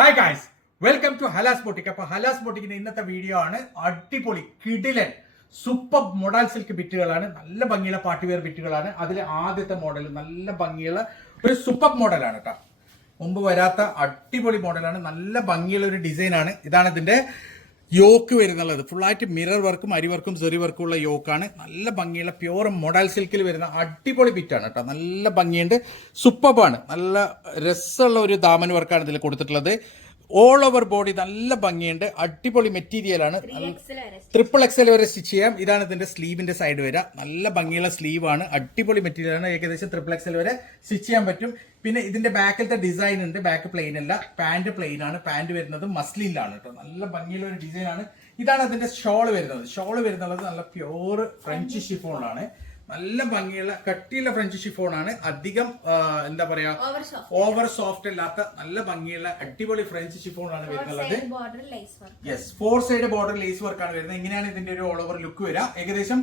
Hi guys, welcome to Halas boutique. അപ്പോൾ Halas ബൊട്ടിക്കിന്റെ ഇന്നത്തെ video ആണ് അടിപൊളി കിടിലൻ സൂപ്പർ മോഡൽ സിൽക്ക് ബിറ്റുകളാണ്. നല്ല ഭംഗിയുള്ള പാർട്ടിവെയർ ബിറ്റുകളാണ്. അതിൽ ആദ്യത്തെ മോഡൽ നല്ല ഭംഗിയുള്ള ഒരു സൂപ്പർ മോഡലാണ് കേട്ടോ. മുമ്പ് വരാത്ത അടിപൊളി മോഡലാണ്. നല്ല ഭംഗിയുള്ള ഒരു ഡിസൈനാണ്. ഇതാണ് ഇതിന്റെ യോക്ക് വരുന്നുള്ളത്. ഫുള്ളായിട്ട് മിറർ വർക്കും അരി വർക്കും സെറി വർക്കും ഉള്ള യോക്കാണ്. നല്ല ഭംഗിയുള്ള പ്യൂർ മോഡൽ സിൽക്കിൽ വരുന്ന അടിപൊളി ബിറ്റാണ് കേട്ടോ. നല്ല ഭംഗിയുണ്ട്, സൂപ്പറാണ്. നല്ല രസമുള്ള ഒരു ദാമൻ വർക്കാണ് ഇതിൽ കൊടുത്തിട്ടുള്ളത്. ഓൾ ഓവർ ബോഡി നല്ല ഭംഗിയുണ്ട്, അടിപൊളി മെറ്റീരിയലാണ്. XXL വരെ സ്റ്റിച്ച് ചെയ്യാം. ഇതാണ് ഇതിന്റെ സ്ലീവിന്റെ സൈഡ് വരിക. നല്ല ഭംഗിയുള്ള സ്ലീവാണ്, അടിപൊളി മെറ്റീരിയലാണ്. ഏകദേശം XXL വരെ സ്റ്റിച്ച് ചെയ്യാൻ പറ്റും. പിന്നെ ഇതിന്റെ ബാക്കിലത്തെ ഡിസൈൻ ഉണ്ട്. ബാക്ക് പ്ലെയിൻ അല്ല, പാന്റ് പ്ലെയിൻ ആണ്. പാന്റ് വരുന്നത് മസ്ലിനിലാണ് കേട്ടോ. നല്ല ഭംഗിയുള്ള ഒരു ഡിസൈൻ ആണ്. ഇതാണ് അതിന്റെ ഷോള് വരുന്നത്. ഷോള് വരുന്നത് നല്ല പ്യൂർ ഫ്രഞ്ച് ഷിഫോണാണ്. നല്ല ഭംഗിയുള്ള കട്ടിയുള്ള ഫ്രഞ്ച് ഷിഫോൺ ആണ്. അധികം എന്താ പറയാ ഓവർ സോഫ്റ്റ് അല്ലാത്ത നല്ല ഭംഗിയുള്ള അടിപൊളി ഫ്രഞ്ച് ഷിഫോൺ ആണ് വരുന്നത്. Yes, 4 side border lace work ആണ് വരുന്നത്. ഇങ്ങനെയാണ് ഇതിന്റെ ഒരു ഓൾ ഓവർ ലുക്ക് വരിക. ഏകദേശം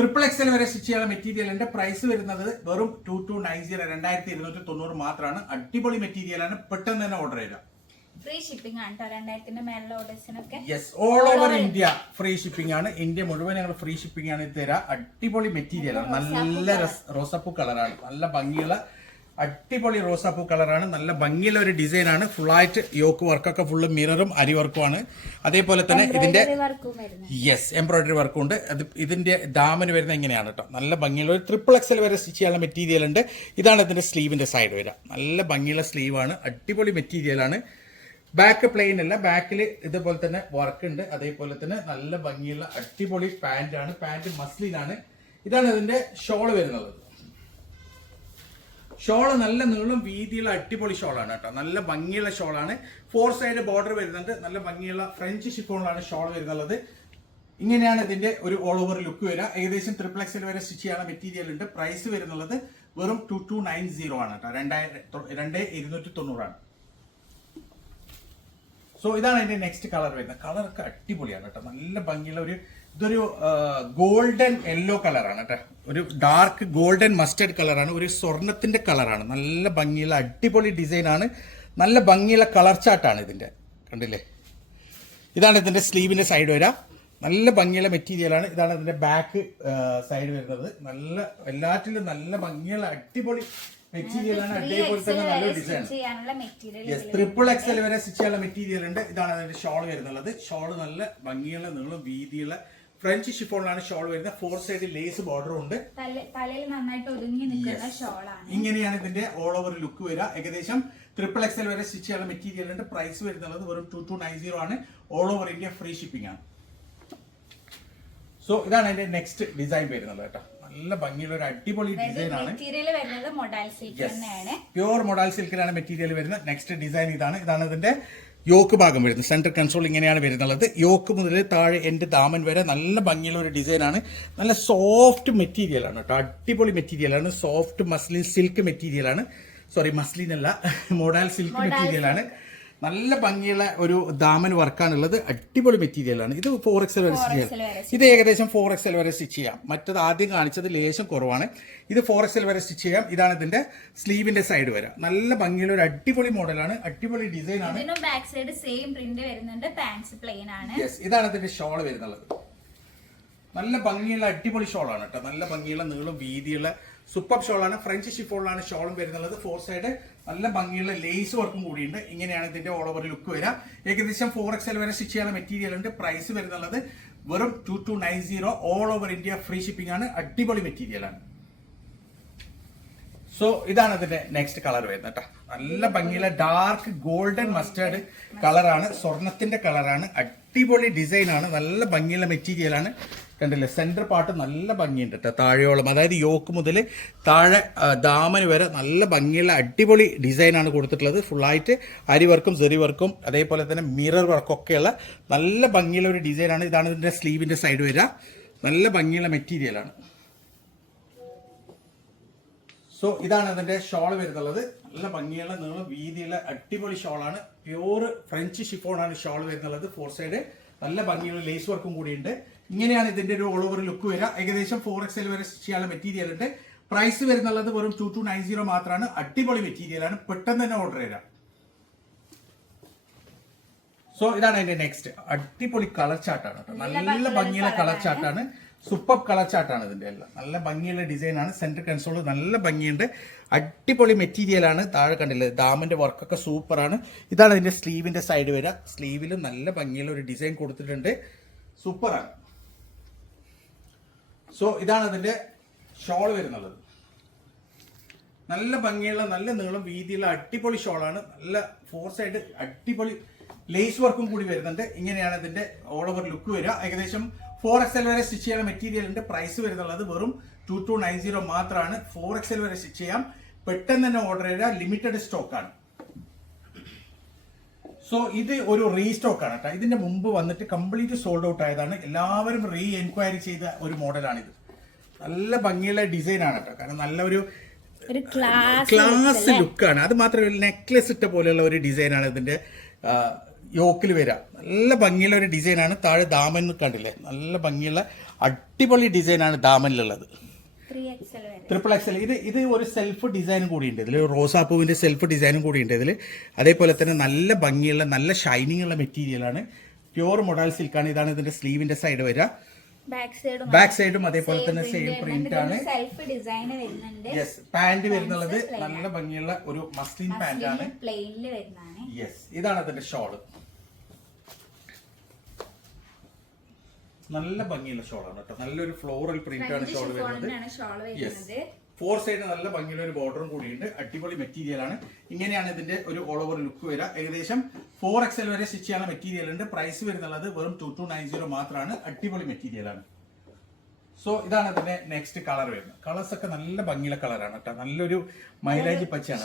XXL വരെ സ്റ്റിച്ച് ചെയ്യാനുള്ള മെറ്റീരിയലിന്റെ പ്രൈസ് വരുന്നത് വെറും 2290 മാത്രമാണ്. അടിപൊളി മെറ്റീരിയലാണ്. പെട്ടെന്ന് തന്നെ ഓർഡർ ചെയ്താൽ ഫ്രീ ഷിപ്പിംഗ് ആണ് കേട്ടോ. 2000 മേലുള്ള ഓർഡേഴ്സിനൊക്കെ yes, all over India free shipping ആണ്. ഇന്ത്യ മുഴുവൻ ഞങ്ങൾ ഫ്രീ ഷിപ്പിംഗ് ആണ് തരാം. അടിപൊളി മെറ്റീരിയൽ ആണ്. നല്ല റോസാപ്പൂ കളറാണ്. നല്ല ഭംഗിയുള്ള അടിപൊളി റോസാപ്പൂ കളറാണ്. നല്ല ഭംഗിയുള്ള ഒരു ഡിസൈൻ ആണ്. ഫുള്ളായിട്ട് യോക്ക് വർക്കൊക്കെ ഫുള്ള് മിററും അരി വർക്കുമാണ്. അതേപോലെ തന്നെ ഇതിന്റെ യെസ് എംബ്രോയിഡറി വർക്കും ഉണ്ട്. ഇതിന്റെ ദാമന് വരുന്ന എങ്ങനെയാണ് കേട്ടോ. നല്ല ഭംഗിയുള്ള ഒരു XXL വരെ സ്റ്റിച്ച് ചെയ്യാനുള്ള മെറ്റീരിയൽ ഉണ്ട്. ഇതാണ് ഇതിന്റെ സ്ലീവിന്റെ സൈഡ് വരിക. നല്ല ഭംഗിയുള്ള സ്ലീവാണ്, അടിപൊളി മെറ്റീരിയലാണ്. ബാക്ക് പ്ലെയിൻ അല്ല, ബാക്കിൽ ഇതുപോലെ തന്നെ വർക്ക് ഉണ്ട്. അതേപോലെ തന്നെ നല്ല ഭംഗിയുള്ള അടിപൊളി പാന്റ് ആണ്. പാന്റ് മസ്ലിനാണ്. ഇതാണ് ഇതിന്റെ ഷോള് വരുന്നത്. ഷോള് നല്ല നീളം വീതിയുള്ള അടിപൊളി ഷോളാണ് കേട്ടോ. നല്ല ഭംഗിയുള്ള ഷോളാണ്. 4 സൈഡ് ബോർഡർ വരുന്നുണ്ട്. നല്ല ഭംഗിയുള്ള ഫ്രഞ്ച് ഷിഫോണിലാണ് ഷോൾ വരുന്നത്. ഇങ്ങനെയാണ് ഇതിന്റെ ഒരു ഓൾ ഓവർ ലുക്ക് വരിക. ഏകദേശം XXL വരെ സ്റ്റിച്ച് ചെയ്യാനുള്ള മെറ്റീരിയൽ ഉണ്ട്. പ്രൈസ് വരുന്നത് വെറും 2290 ആണ് കേട്ടോ. 2290 ആണ്. സോ ഇതാണ് അതിന്റെ നെക്സ്റ്റ് കളർ വരുന്നത്. കളറൊക്കെ അടിപൊളിയാണ് കേട്ടോ. നല്ല ഭംഗിയുള്ള ഇതൊരു ഗോൾഡൻ യെല്ലോ കളറാണ് കേട്ടോ. ഒരു ഡാർക്ക് ഗോൾഡൻ മസ്റ്റർഡ് കളറാണ്. ഒരു സ്വർണത്തിന്റെ കളറാണ്. നല്ല ഭംഗിയുള്ള അടിപൊളി ഡിസൈൻ ആണ്. നല്ല ഭംഗിയുള്ള കളർ ചാർട്ടാണ് ഇതിന്റെ. കണ്ടില്ലേ, ഇതാണ് ഇതിന്റെ സ്ലീവിന്റെ സൈഡ് വരിക. നല്ല ഭംഗിയുള്ള മെറ്റീരിയലാണ്. ഇതാണ് ഇതിന്റെ ബാക്ക് സൈഡ് വരുന്നത്. നല്ല എല്ലാറ്റിലും നല്ല ഭംഗിയുള്ള അടിപൊളി മെറ്റീരിയലാണ്. അതേപോലെ തന്നെ നല്ല ഡിസൈൻ. XXL വരെ സ്റ്റിച്ച് ചെയ്യാനുള്ള മെറ്റീരിയൽ ഉണ്ട്. ഇതാണ് അതിന്റെ ഷോൾ വരുന്നത്. ഷോൾ നല്ല ഭംഗിയുള്ള നീളം വീതിയുള്ള ഫ്രഞ്ച് ഷിഫോണിലാണ് ഷോൾ വരുന്നത്. 4 സൈഡ് ലേസ് ബോർഡറും ഉണ്ട്. ഇങ്ങനെയാണ് ഇതിന്റെ ഓൾ ഓവർ ലുക്ക് വരിക. ഏകദേശം XXL വരെ സ്റ്റിച്ച് ചെയ്യാനുള്ള മെറ്റീരിയൽ ഉണ്ട്. പ്രൈസ് വരുന്നത് വെറും 2290 ആണ്. All over India free shipping ആണ്. സോ ഇതാണ് അതിന്റെ നെക്സ്റ്റ് ഡിസൈൻ വരുന്നത് കേട്ടോ. നല്ല ഭംഗിയുള്ള ഒരു അടിപൊളി ഡിസൈൻ ആണ്. പ്യൂർ മോഡൽ സിൽക്കിലാണ് മെറ്റീരിയൽ വരുന്നത്. നെക്സ്റ്റ് ഡിസൈൻ ഇതാണ് ഇതിന്റെ യോക്ക് ഭാഗം വരുന്നത്. സെന്റർ കൺസോൾ ഇങ്ങനെയാണ് വരുന്നത്. യോക്ക് മുതൽ താഴെ എന്റെ ദാമൻ വരെ നല്ല ഭംഗിയുള്ള ഒരു ഡിസൈൻ ആണ്. നല്ല സോഫ്റ്റ് മെറ്റീരിയൽ ആണ് കേട്ടോ. അടിപൊളി മെറ്റീരിയൽ ആണ്. സോഫ്റ്റ് മസ്ലിൻ സിൽക്ക് മെറ്റീരിയൽ ആണ്. സോറി, മസ്ലിൻ അല്ല, മോഡൽ സിൽക്ക് മെറ്റീരിയൽ ആണ്. നല്ല ഭംഗിയുള്ള ഒരു ദാമൻ വർക്കാണുള്ളത്. അടിപൊളി മെറ്റീരിയലാണ്. ഇത് 4XL വരെ സ്റ്റിച്ച് ചെയ്യാം. ഇത് ഏകദേശം 4XL വരെ സ്റ്റിച്ച് ചെയ്യാം. മറ്റത് ആദ്യം കാണിച്ചത് ലേശം കുറവാണ്. ഇത് 4XL വരെ സ്റ്റിച്ച് ചെയ്യാം. ഇതാണ് ഇതിന്റെ സ്ലീവിന്റെ സൈഡ് വരെ. നല്ല ഭംഗിയുള്ള ഒരു അടിപൊളി മോഡലാണ്. അടിപൊളി ഡിസൈൻ ആണ്. ഇതാണ് ഇതിന്റെ ഷോൾ വരുന്നത്. നല്ല ഭംഗിയുള്ള അടിപൊളി ഷോളാണ് കേട്ടോ. നല്ല ഭംഗിയുള്ള നീളം വീതിയുള്ള സൂപ്പർ ഷോളാണ്. ഫ്രഞ്ച് ഷിഫോണിലാണ് ഷോളും വരുന്നത്. 4 സൈഡ് നല്ല ഭംഗിയുള്ള ലേസ് വർക്കും കൂടിയുണ്ട്. ഇങ്ങനെയാണ് ഇതിന്റെ ഓൾ ഓവർ ലുക്ക് വരിക. ഏകദേശം 4XL വരെ സ്റ്റിച്ച് ചെയ്യാനുള്ള മെറ്റീരിയൽ ഉണ്ട്. പ്രൈസ് വരുന്നത് വെറും 2290. All over India free shipping ആണ്. അടിപൊളി മെറ്റീരിയൽ ആണ്. സോ ഇതാണ് ഇതിന്റെ നെക്സ്റ്റ് കളർ വരുന്നത് കേട്ടോ. നല്ല ഭംഗിയുള്ള ഡാർക്ക് ഗോൾഡൻ മസ്റ്റേർഡ് കളറാണ്. സ്വർണത്തിന്റെ കളറാണ്. അടിപൊളി ഡിസൈൻ ആണ്. നല്ല ഭംഗിയുള്ള മെറ്റീരിയൽ ആണ്. കണ്ടില്ലേ, സെന്റർ പാർട്ട് നല്ല ഭംഗിയുണ്ട് കേട്ടോ. താഴെയോളം, അതായത് യോക്ക് മുതൽ താഴെ ദാമന് വരെ നല്ല ഭംഗിയുള്ള അടിപൊളി ഡിസൈനാണ് കൊടുത്തിട്ടുള്ളത്. ഫുള്ളായിട്ട് അരി വർക്കും സെറി വർക്കും അതേപോലെ തന്നെ മിറർ വർക്കൊക്കെയുള്ള നല്ല ഭംഗിയുള്ള ഒരു ഡിസൈനാണ്. ഇതാണ് ഇതിന്റെ സ്ലീവിന്റെ സൈഡ് വരിക. നല്ല ഭംഗിയുള്ള മെറ്റീരിയലാണ്. സോ ഇതാണ് അതിന്റെ ഷോൾ വരുന്നത്. നല്ല ഭംഗിയുള്ള നീളം വീതിയുള്ള അടിപൊളി ഷോളാണ്. പ്യൂർ ഫ്രഞ്ച് ഷിഫോണാണ് ഷോൾ വരുന്നത്. 4 സൈഡ് നല്ല ഭംഗിയുള്ള ലേസ് വർക്കും കൂടിയുണ്ട്. ഇങ്ങനെയാണ് ഇതിന്റെ ഒരു ഓൾ ഓവർ ലുക്ക് വരിക. ഏകദേശം 4XL വരെ സ്റ്റിച്ച് ചെയ്യാനുള്ള മെറ്റീരിയൽ ഉണ്ട്. പ്രൈസ് വരുന്നത് വെറും 2290 മാത്രമാണ്. അടിപൊളി മെറ്റീരിയലാണ്. പെട്ടെന്ന് തന്നെ ഓർഡർ ചെയ്യാം. സോ ഇതാണ് അതിന്റെ നെക്സ്റ്റ് അടിപൊളി കളർ ചാർട്ടാണ് കേട്ടോ. നല്ല ഭംഗിയുള്ള കളർ ചാർട്ടാണ്. സൂപ്പർ കളർ ചാർട്ടാണ് ഇതിന്റെ എല്ലാം. നല്ല ഭംഗിയുള്ള ഡിസൈൻ ആണ്. സെന്റർ കൺസോൾ നല്ല ഭംഗിയുണ്ട്. അടിപൊളി മെറ്റീരിയൽ ആണ്. താഴെ കണ്ടില്ലേ ദാമന്റെ വർക്കൊക്കെ സൂപ്പർ ആണ്. ഇതാണ് ഇതിന്റെ സ്ലീവിന്റെ സൈഡ് വരിക. സ്ലീവിൽ നല്ല ഭംഗിയുള്ള ഒരു ഡിസൈൻ കൊടുത്തിട്ടുണ്ട്. സൂപ്പർ ആണ്. സോ ഇതാണ് അതിന്റെ ഷോൾ വരുന്നത്. നല്ല ഭംഗിയുള്ള നല്ല നീളം വീതിയുള്ള അടിപൊളി ഷോളാണ്. നല്ല ഫോർ സൈഡ് അടിപൊളി ലേസ് വർക്കും കൂടി വരുന്നുണ്ട്. ഇങ്ങനെയാണ് ഇതിന്റെ ഓൾ ഓവർ ലുക്ക് വരിക. ഏകദേശം 4XL വരെ സ്റ്റിച്ച് ചെയ്യുന്ന മെറ്റീരിയൽ ഉണ്ട്. പ്രൈസ് വരുന്നുള്ളത് വെറും 2290 മാത്രമാണ്. 4XL വരെ സ്റ്റിച്ച് ചെയ്യാം. പെട്ടെന്ന് തന്നെ ഓർഡർ ചെയ്ത ലിമിറ്റഡ് സ്റ്റോക്ക് ആണ്. സോ ഇത് ഒരു റീസ്റ്റോക്ക് ആണ് കേട്ടോ. ഇതിന്റെ മുമ്പ് വന്നിട്ട് കംപ്ലീറ്റ് സോൾഡ് ഔട്ട് ആയതാണ്. എല്ലാവരും റീ എൻക്വയറി ചെയ്ത ഒരു മോഡലാണിത്. നല്ല ഭംഗിയുള്ള ഡിസൈൻ ആണ് കേട്ടോ. കാരണം നല്ല ഒരു ക്ലാസ് ലുക്കാണ്. അത് മാത്രമല്ല നെക്ലെസ് ഇട്ട പോലെയുള്ള ഒരു ഡിസൈനാണ് ഇതിന്റെ യോക്കിൽ വരിക. നല്ല ഭംഗിയുള്ള ഒരു ഡിസൈനാണ്. താഴെ ദാമൻ കണ്ടില്ലേ, നല്ല ഭംഗിയുള്ള അടിപൊളി ഡിസൈനാണ് ദാമനിലുള്ളത്. 3XL. ഇത് ഒരു സെൽഫ് ഡിസൈനും കൂടിയുണ്ട് ഇതിൽ. റോസാപ്പൂവിന്റെ സെൽഫ് ഡിസൈനും കൂടിയുണ്ട് ഇതിൽ. അതേപോലെ തന്നെ നല്ല ഭംഗിയുള്ള നല്ല ഷൈനിങ് ഉള്ള മെറ്റീരിയലാണ്. പ്യൂർ മൊഡാൽ സിൽക്കാണ്. ഇതാണ് ഇതിന്റെ സ്ലീവിന്റെ സൈഡ് വരിക. ബാക്ക് സൈഡും അതേപോലെ തന്നെ സെയിം പ്രിന്റ് ആണ്. യെസ്, പാന്റ് വരുന്നുള്ളത് നല്ല ഭംഗിയുള്ള ഒരു മസ്ലിൻ പാന്റ് ആണ്. യെസ്, ഇതാണ് അതിന്റെ ഷോള്. നല്ല ഭംഗിയുള്ള ഷോളാണ് കേട്ടോ. നല്ലൊരു ഫ്ലോറൽ പ്രിന്റ് ആണ് ഷോൾ വരുന്നത്. യെസ്, ഫോർ സൈഡ് നല്ല ഭംഗിയുള്ള ഒരു ബോർഡറും കൂടിയുണ്ട്. അടിപൊളി മെറ്റീരിയൽ ആണ്. ഇങ്ങനെയാണ് ഇതിന്റെ ഒരു ഓൾ ഓവർ ലുക്ക് വരിക. ഏകദേശം 4XL വരെ സ്റ്റിച്ച് ചെയ്യാനുള്ള മെറ്റീരിയൽ ഉണ്ട്. പ്രൈസ് വരുന്നുള്ളത് വെറും 2290 മാത്രമാണ്. അടിപൊളി മെറ്റീരിയൽ ആണ്. സോ ഇതാണ് ഇതിന്റെ നെക്സ്റ്റ് കളർ വരുന്നത്. കളേഴ്സ് ഒക്കെ നല്ല ഭംഗിയുള്ള കളറാണ് കേട്ടോ. നല്ലൊരു മൈലേജ് പച്ചയാണ്.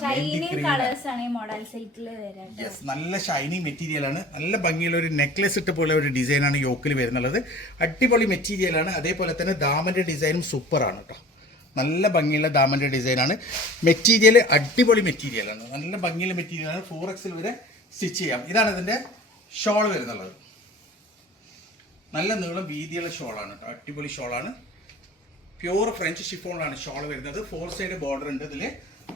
യെസ്, നല്ല ഷൈനി മെറ്റീരിയൽ ആണ്. നല്ല ഭംഗിയുള്ള ഒരു നെക്ലെസ് ഇട്ട് പോലെ ഒരു ഡിസൈൻ ആണ് യോക്കിൽ വരുന്നുള്ളത്. അടിപൊളി മെറ്റീരിയൽ ആണ്. അതേപോലെ തന്നെ ദാമന്റെ ഡിസൈനും സൂപ്പർ ആണ് കേട്ടോ. നല്ല ഭംഗിയുള്ള ദാമന്റെ ഡിസൈനാണ്. മെറ്റീരിയൽ അടിപൊളി മെറ്റീരിയലാണ്. നല്ല ഭംഗിയുള്ള മെറ്റീരിയലാണ്. 4XL വരെ സ്റ്റിച്ച് ചെയ്യാം. ഇതാണ് ഇതിന്റെ ഷോൾ വരുന്നുള്ളത്. നല്ല നീളം വീതിയുള്ള ഷോളാണ് കേട്ടോ. അടിപൊളി ഷോളാണ്. പ്യൂർ ഫ്രഞ്ച് ഷിഫോണിലാണ് ഷോൾ വരുന്നത്. 4 സൈഡ് ബോർഡർ ഉണ്ട് ഇതില്.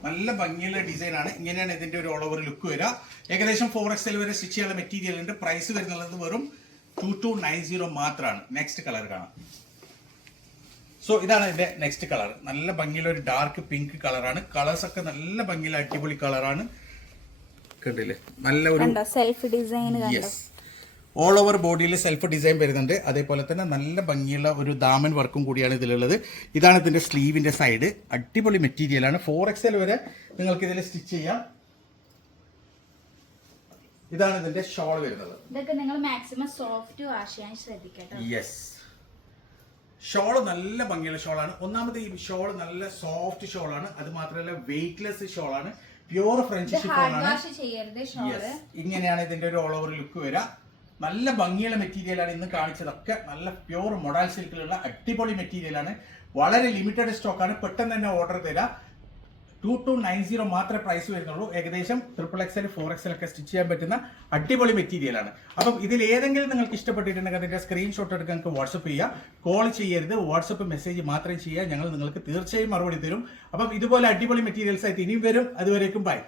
നല്ല ഭംഗിയുള്ള ഡിസൈനാണ്. ഇങ്ങനെയാണ് ഇതിന്റെ ഒരു ഓൾ ഓവർ ലുക്ക് വരിക. ഏകദേശം 4XL വരെ സ്റ്റിച്ച് ചെയ്യാനുള്ള മെറ്റീരിയൽ ഉണ്ട്. പ്രൈസ് വരുന്നുള്ളത് വെറും 2290 മാത്രമാണ്. നെക്സ്റ്റ് കളർ കാണാം. സോ ഇതാണ് ഇതിന്റെ നെക്സ്റ്റ് കളർ. നല്ല ഭംഗിയുള്ള ഒരു ഡാർക്ക് പിങ്ക് കളറാണ്. കളേഴ്സ് ഒക്കെ നല്ല ഭംഗിയുള്ള അടിപൊളി കളറാണ്. കണ്ടില്ലേ, നല്ല ഒരു self design. Yes, all over ബോഡിയിൽ സെൽഫ് ഡിസൈൻ വരുന്നുണ്ട്. അതേപോലെ തന്നെ നല്ല ഭംഗിയുള്ള ഒരു ദാമൻ വർക്കും കൂടിയാണ് ഇതിലുള്ളത്. ഇതാണ് ഇതിന്റെ സ്ലീവിന്റെ സൈഡ്. അടിപൊളി മെറ്റീരിയലാണ്. 4XL വരെ നിങ്ങൾക്ക് ഇതിൽ സ്റ്റിച്ച് ചെയ്യാം. ഇതാണ് ഇതിന്റെ ഷോൾ വരുന്നത്. ഇതൊക്കെ നിങ്ങൾ മാക്സിമം സോഫ്റ്റ് വാഷ് ചെയ്യാൻ ശ്രദ്ധിക്കട്ടോ. യെസ്, ഷോള് നല്ല ഭംഗിയുള്ള ഷോളാണ്. ഒന്നാമത് ഈ ഷോള് നല്ല സോഫ്റ്റ് ഷോളാണ്. അത് മാത്രമല്ല വെയിറ്റ്ലെസ് ഷോളാണ്. പ്യൂർ ഫ്രഞ്ച് ഷിഫോണാണ്. ഇങ്ങനെയാണ് ഇതിന്റെ ഒരു ഓൾ ഓവർ ലുക്ക് വരിക. നല്ല ഭംഗിയുള്ള മെറ്റീരിയലാണ്. ഇന്ന് കാണിച്ചതൊക്കെ നല്ല പ്യൂർ മൊഡാൽ സിൽക്കിലുള്ള അടിപൊളി മെറ്റീരിയലാണ്. വളരെ ലിമിറ്റഡ് സ്റ്റോക്കാണ്. പെട്ടെന്ന് തന്നെ ഓർഡർ തരാം. 2290 മാത്രമേ പ്രൈസ് വരുന്നുള്ളൂ. ഏകദേശം 3XL 4XL ഒക്കെ സ്റ്റിച്ച് ചെയ്യാൻ പറ്റുന്ന അടിപൊളി മെറ്റീരിയലാണ്. അപ്പം ഇതിൽ ഏതെങ്കിലും നിങ്ങൾക്ക് ഇഷ്ടപ്പെട്ടിട്ടുണ്ടെങ്കിൽ അതിന്റെ സ്ക്രീൻഷോട്ട് എടുക്കാൻ നിങ്ങൾക്ക് വാട്സപ്പ് ചെയ്യുക. കോൾ ചെയ്യരുത്, വാട്സപ്പ് മെസ്സേജ് മാത്രം ചെയ്യുക. ഞങ്ങൾ നിങ്ങൾക്ക് തീർച്ചയായും മറുപടി തരും. അപ്പം ഇതുപോലെ അടിപൊളി മെറ്റീരിയൽസ് ആയിട്ട് ഇനിയും വരും. അതുവരേക്കും ബൈ.